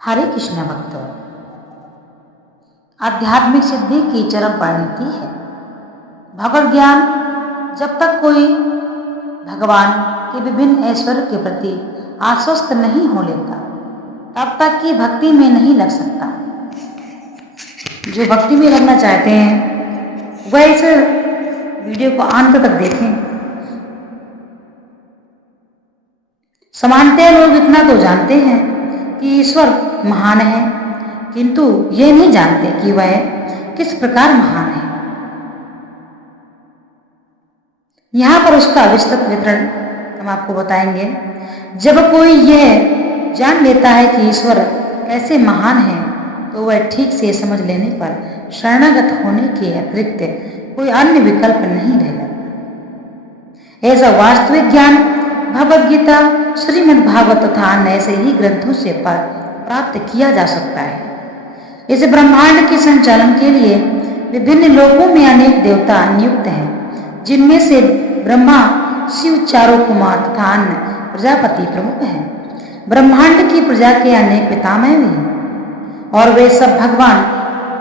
हरे कृष्ण भक्तों, आध्यात्मिक सिद्धि की चरम परिणति है भगवत ज्ञान। जब तक कोई भगवान के विभिन्न ऐश्वर्य के प्रति आश्वस्त नहीं हो लेता, तब तक की भक्ति में नहीं लग सकता। जो भक्ति में लगना चाहते हैं वह इस वीडियो को अंत तक देखें। सामान्यतः लोग इतना तो जानते हैं कि ईश्वर महान है, किंतु ये नहीं जानते कि वह किस प्रकार महान है। यहाँ पर उसका विस्तृत विवरण हम आपको बताएंगे। जब कोई यह जान लेता है कि ईश्वर कैसे महान है, तो वह ठीक से समझ लेने पर शरणागत होने के अतिरिक्त कोई अन्य विकल्प नहीं रह जाता। ऐसा वास्तविक ज्ञान भगवद गीता, श्रीमद् भागवत तथा अन्य ऐसे ही ग्रंथों से प्राप्त किया जा सकता है। इस ब्रह्मांड के संचालन के लिए विभिन्न लोकों में अनेक देवता नियुक्त हैं, जिनमें से ब्रह्मा, शिव, चारों कुमार तथा अन्य प्रजापति प्रमुख हैं। ब्रह्मांड की प्रजा के अनेक पितामह भी हैं और वे सब भगवान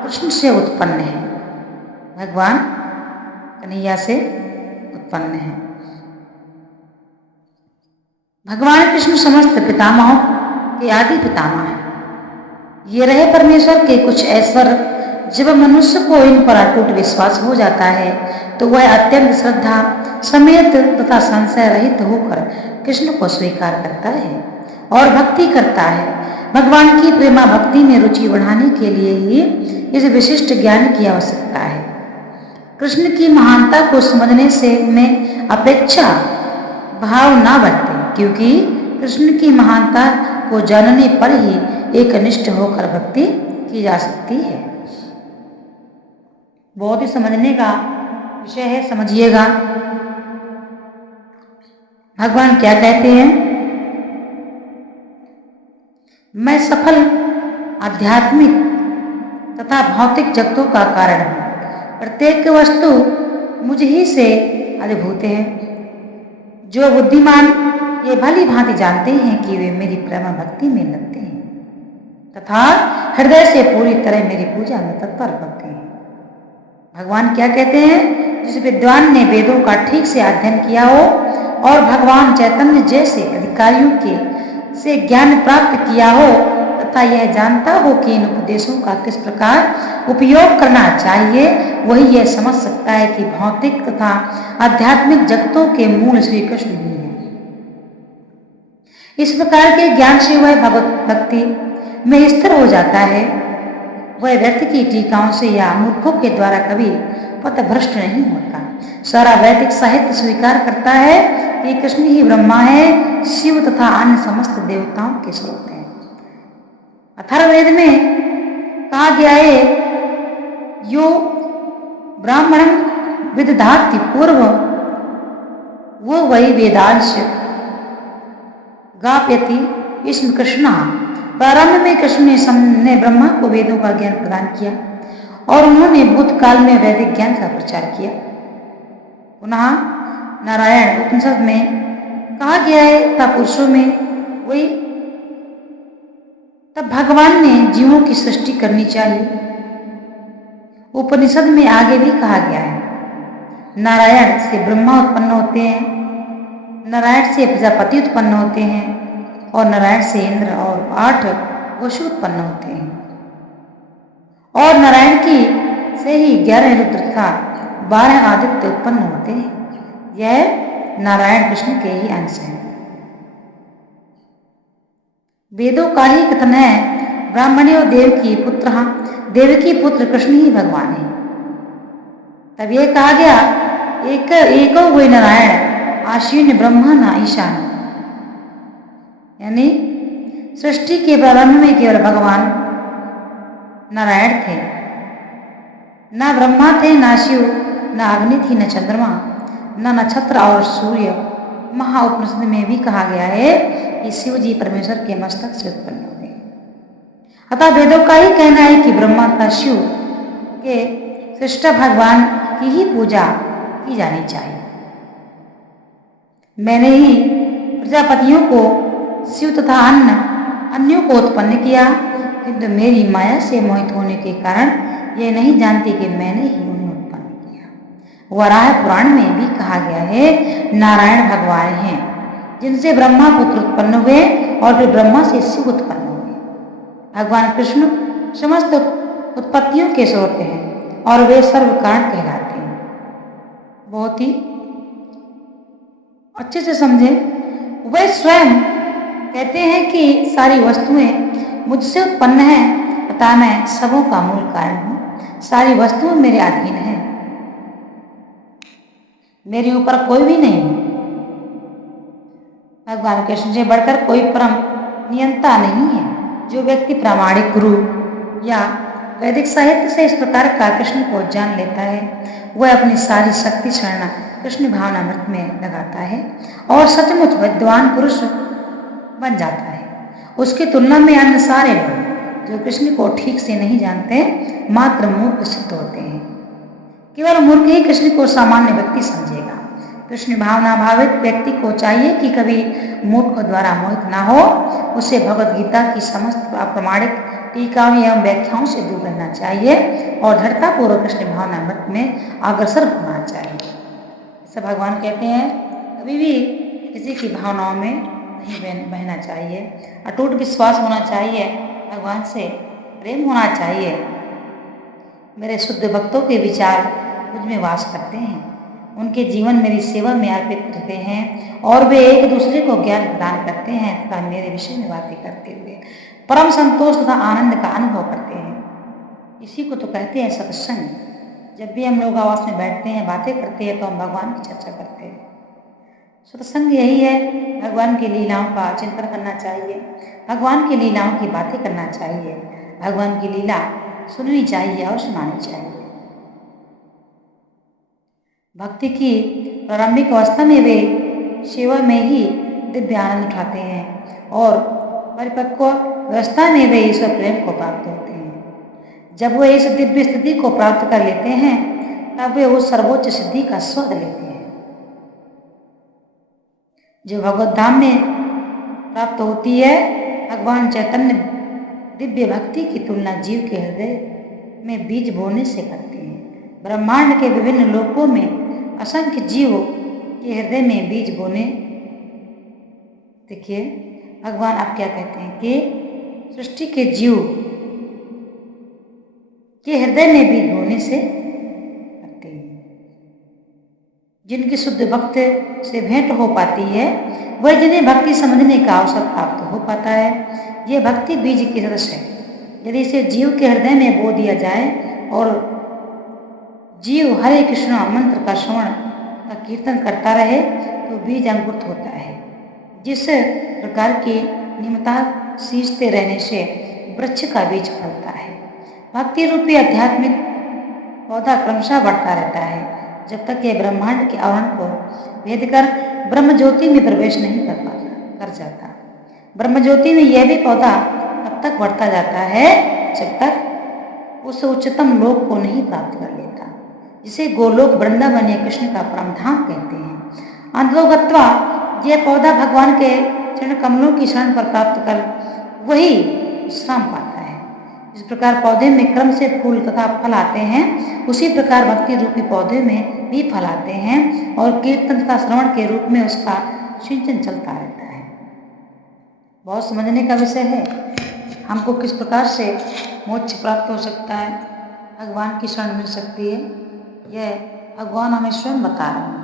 कृष्ण से उत्पन्न हैं। भगवान कन्हैया से उत्पन्न हैं। भगवान कृष्ण समस्त पितामहों के आदि पितामह हैं। ये रहे परमेश्वर के कुछ ऐश्वर्य। जब मनुष्य को इन पर अटूट विश्वास हो जाता है, तो वह अत्यंत श्रद्धा समेत तथा संशय रहित होकर कृष्ण को स्वीकार करता है और भक्ति करता है। भगवान की प्रेमा भक्ति में रुचि बढ़ाने के लिए ही इस विशिष्ट ज्ञान की आवश्यकता है। कृष्ण की महानता को समझने से में अपेक्षा भाव न बढ़ते, क्योंकि कृष्ण की महानता को जानने पर ही एक निष्ठ होकर भक्ति की जा सकती है। बहुत ही समझने का विषय है, समझिएगा। भगवान क्या कहते हैं? मैं सफल आध्यात्मिक तथा भौतिक जगतों का कारण हूं। प्रत्येक वस्तु मुझ ही से अधिभूत है। जो बुद्धिमान ये भली भांति जानते हैं कि वे मेरी प्रेम भक्ति में लगते हैं तथा हृदय से पूरी तरह मेरी पूजा में तत्पर होते हैं। भगवान क्या कहते हैं? जिस विद्वान ने वेदों का ठीक से अध्ययन किया हो और भगवान चैतन्य जैसे अधिकारियों के से ज्ञान प्राप्त किया हो तथा यह जानता हो कि इन उपदेशों का किस प्रकार उपयोग करना चाहिए, वही यह समझ सकता है कि भौतिक तथा आध्यात्मिक जगतों के मूल श्री कृष्ण ही हैं। इस प्रकार के ज्ञान से वह भगवत भक्ति में स्थिर हो जाता है। वह व्यक्ति की टीकाओं से या मूर्खों के द्वारा कभी पथभ्रष्ट नहीं होता। सारा वैदिक साहित्य स्वीकार करता है कि कृष्ण ही ब्रह्मा है, शिव तथा अन्य समस्त देवताओं के स्रोत हैं। अथर्ववेद में कहा गया है, यो ब्राह्मणं विदधाति पूर्व वो वही वेदांश गाप्यति स्म कृष्ण। प्रारंभ में कृष्ण ने ब्रह्मा को वेदों का ज्ञान प्रदान किया और उन्होंने भूतकाल में वैदिक ज्ञान का प्रचार किया। पुनः नारायण उपनिषद में कहा गया है, तब पुरुषों में वही तब भगवान ने जीवों की सृष्टि करनी चाहिए। उपनिषद में आगे भी कहा गया है, नारायण से ब्रह्मा उत्पन्न होते हैं, नारायण से प्रजापति उत्पन्न होते हैं और नारायण से इंद्र और 8 वसु उत्पन्न होते हैं और नारायण की से ही 11 रुद्र तथा 12 आदित्य उत्पन्न होते हैं। यह नारायण कृष्ण के ही अंश हैं। वेदों का ही कथन है, ब्राह्मणों देवकी पुत्र कृष्ण ही भगवान है। तब यह कहा गया, एको हुए नारायण आशीन ब्रह्मा न ईशान। यानी सृष्टि के प्रारंभ में केवल भगवान नारायण थे, न ब्रह्मा थे, न शिव, न अग्नि थी, न चंद्रमा, न नक्षत्र और सूर्य। महाउपनिषद में भी कहा गया है कि शिव जी परमेश्वर के मस्तक से उत्पन्न हुए। अतः वेदों का ही कहना है कि ब्रह्मा तथा शिव के सृष्टा भगवान की ही पूजा की जानी चाहिए। मैंने ही प्रजापतियों को शिव तथा अन्य अन्यों को उत्पन्न किया, किंतु मेरी माया से मोहित होने के कारण ये नहीं जानती कि मैंने ही उन्हें उत्पन्न किया। वराह पुराण में भी कहा गया है, नारायण भगवान हैं जिनसे ब्रह्मा पुत्र उत्पन्न हुए और फिर ब्रह्मा से शिव उत्पन्न हुए। भगवान कृष्ण समस्त उत्पत्तियों के स्रोत हैं और वे सर्व कारण कहलाते हैं। बहुत ही अच्छे से समझे। वे स्वयं कहते हैं कि सारी वस्तुएं मुझसे उत्पन्न हैं, अतः मैं सबों का मूल कारण हूं। सारी वस्तुएं मेरे अधीन हैं, मेरे ऊपर कोई भी नहीं है। भगवान कृष्ण से बढ़कर कोई परम नियंता नहीं है। जो व्यक्ति प्रामाणिक गुरु या वैदिक साहित्य से इस प्रकार का कृष्ण को जान लेता है, वह अपनी सारी शक्ति शरण कृष्ण भावनामृत में लगाता है और सचमुच विद्वान पुरुष बन जाता है। उसकी तुलना में अन्य सारे लोग जो कृष्ण को ठीक से नहीं जानते, मात्र मूर्ख सिद्ध होते हैं। केवल मूर्ख ही कृष्ण को सामान्य व्यक्ति समझेगा। कृष्ण भावना भावित व्यक्ति को चाहिए कि कभी मूर्ख द्वारा मोहित न हो। उसे भगवद गीता की समस्त अप्रामाणिक टीकाओं एवं व्याख्याओं से दूर रहना चाहिए और दृढ़ता पूर्वक कृष्ण भावनामृत में अग्रसर होना चाहिए। ऐसा भगवान कहते हैं, कभी भी किसी की भावनाओं में नहीं बहना चाहिए। अटूट विश्वास होना चाहिए, भगवान से प्रेम होना चाहिए। मेरे शुद्ध भक्तों के विचार मुझ में वास करते हैं, उनके जीवन मेरी सेवा में अर्पित करते हैं और वे एक दूसरे को ज्ञान प्रदान करते हैं तथा मेरे विषय में बातें करते हुए परम संतोष तथा आनंद का अनुभव करते हैं। इसी को तो कहते हैं सत्संग। जब भी हम लोग आपस में बैठते हैं, बातें करते हैं, तो हम भगवान की चर्चा करते हैं। सत्संग यही है, भगवान की लीलाओं का चिंतन करना चाहिए, भगवान की लीलाओं की बातें करना चाहिए, भगवान की लीला सुननी चाहिए और सुनानी चाहिए। भक्ति की प्रारंभिक अवस्था में वे सेवा में ही दिव्य आनंद उठाते हैं और परिपक्व अवस्था में वे ईश्वर प्रेम को प्राप्त होते हैं। जब वे इस दिव्य स्थिति को प्राप्त कर लेते हैं, तब वे उस सर्वोच्च सिद्धि का स्वाद लेते हैं जो भगवत धाम में प्राप्त होती है। भगवान चैतन्य दिव्य भक्ति की तुलना जीव के हृदय में बीज बोने से करते हैं। ब्रह्मांड के विभिन्न लोकों में असंख्य जीव के हृदय में बीज बोने। देखिए भगवान आप क्या कहते हैं कि सृष्टि के जीव के हृदय में बीज बोने से करते हैं। जिनकी शुद्ध भक्त से भेंट हो पाती है, वह जिन्हें भक्ति समझने का अवसर प्राप्त हो पाता है। यह भक्ति बीज की सदृश है। यदि इसे जीव के हृदय में बो दिया जाए और जीव हरे कृष्ण मंत्र का श्रवण का कीर्तन करता रहे, तो बीज अंकुरित होता है। जिस प्रकार की नियमता सींचते रहने से वृक्ष का बीज फलता है, भक्ति रूपी आध्यात्मिक पौधा क्रमशः बढ़ता रहता है जब तक यह ब्रह्मांड के आवरण को भेद कर ब्रह्म ज्योति में प्रवेश नहीं कर जाता। ब्रह्म ज्योति में यह भी पौधा तब तक बढ़ता जाता है जब तक उस उच्चतम लोक को नहीं प्राप्त कर लेता, जिसे गोलोक वृंदावन या कृष्ण का परम धाम कहते हैं। अंतलोकत्वा यह पौधा भगवान के चरण कमलों की शरण पर प्राप्त कर वही विश्राम पाता है। इस प्रकार पौधे में क्रम से फूल तथा फल आते हैं, उसी प्रकार भक्ति रूपी पौधे में भी फल आते हैं और कीर्तन तथा श्रवण के रूप में उसका सिंचन चलता रहता है। बहुत समझने का विषय है। हमको किस प्रकार से मोक्ष प्राप्त हो सकता है, भगवान की शरण मिल सकती है, यह भगवान हमें स्वयं बता रहे हैं।